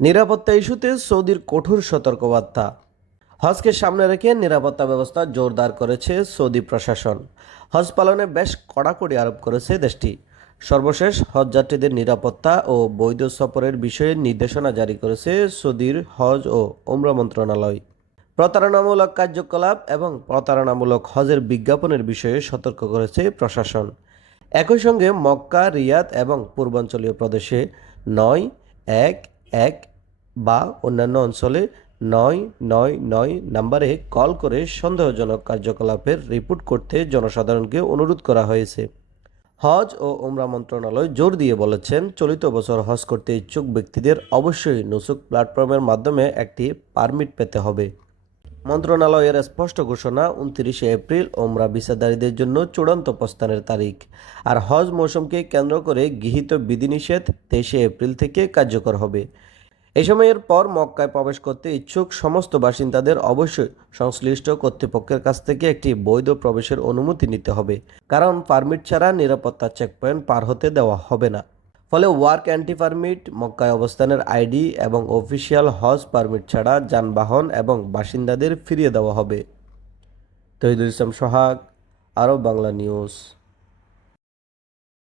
নিরাপত্তা ইস্যুতে সৌদির কঠোর সতর্কবার্তা। হজকে সামনে রেখে নিরাপত্তা ব্যবস্থা জোরদার করেছে সৌদি প্রশাসন। হজ পালনে বেশ কড়াকড়ি আরোপ করেছে দেশটি। সর্বশেষ হজযাত্রীদের নিরাপত্তা ও বৈধ সফরের বিষয়ে নির্দেশনা জারি করেছে সৌদির হজ ও ওমরা মন্ত্রণালয়। প্রতারণামূলক কার্যকলাপ এবং প্রতারণামূলক হজের বিজ্ঞাপনের বিষয়ে সতর্ক করেছে প্রশাসন। একই সঙ্গে মক্কা, রিয়াদ এবং পূর্বাঞ্চলীয় প্রদেশে নয়, এক এক বা অন্যান্য অঞ্চলে নয় নয় নয় নম্বরে কল করে সন্দেহজনক কার্যকলাপের রিপোর্ট করতে জনসাধারণকে অনুরোধ করা হয়েছে। হজ ও ওমরা মন্ত্রণালয় জোর দিয়ে বলেছেন, চলিত বছর হজ করতে ইচ্ছুক ব্যক্তিদের অবশ্যই নুসুক প্ল্যাটফর্মের মাধ্যমে একটি পারমিট পেতে হবে। মন্ত্রণালয়ের স্পষ্ট ঘোষণা, উনত্রিশে এপ্রিল ওমরা ভিসাদারীদের জন্য চূড়ান্ত প্রস্থানের তারিখ আর হজ মৌসুমকে কেন্দ্র করে গৃহীত বিধিনিষেধ তেইশে এপ্রিল থেকে কার্যকর হবে। এই সময়ের পর মক্কায় প্রবেশ করতে ইচ্ছুক সমস্ত বাসিন্দাদের অবশ্যই সংশ্লিষ্ট কর্তৃপক্ষের কাছ থেকে একটি বৈধ প্রবেশের অনুমতি নিতে হবে। কারণ পারমিট ছাড়া নিরাপত্তা চেকপয়েন্ট পার হতে দেওয়া হবে না। ফলে ওয়ার্ক অ্যান্টি পারমিট, মক্কায় অবস্থানের আইডি এবং অফিসিয়াল হজ পারমিট ছাড়া যানবাহন এবং বাসিন্দাদের ফিরিয়ে দেওয়া হবে। তহিদুল ইসলাম সোহাগ, আরব বাংলা নিউজ।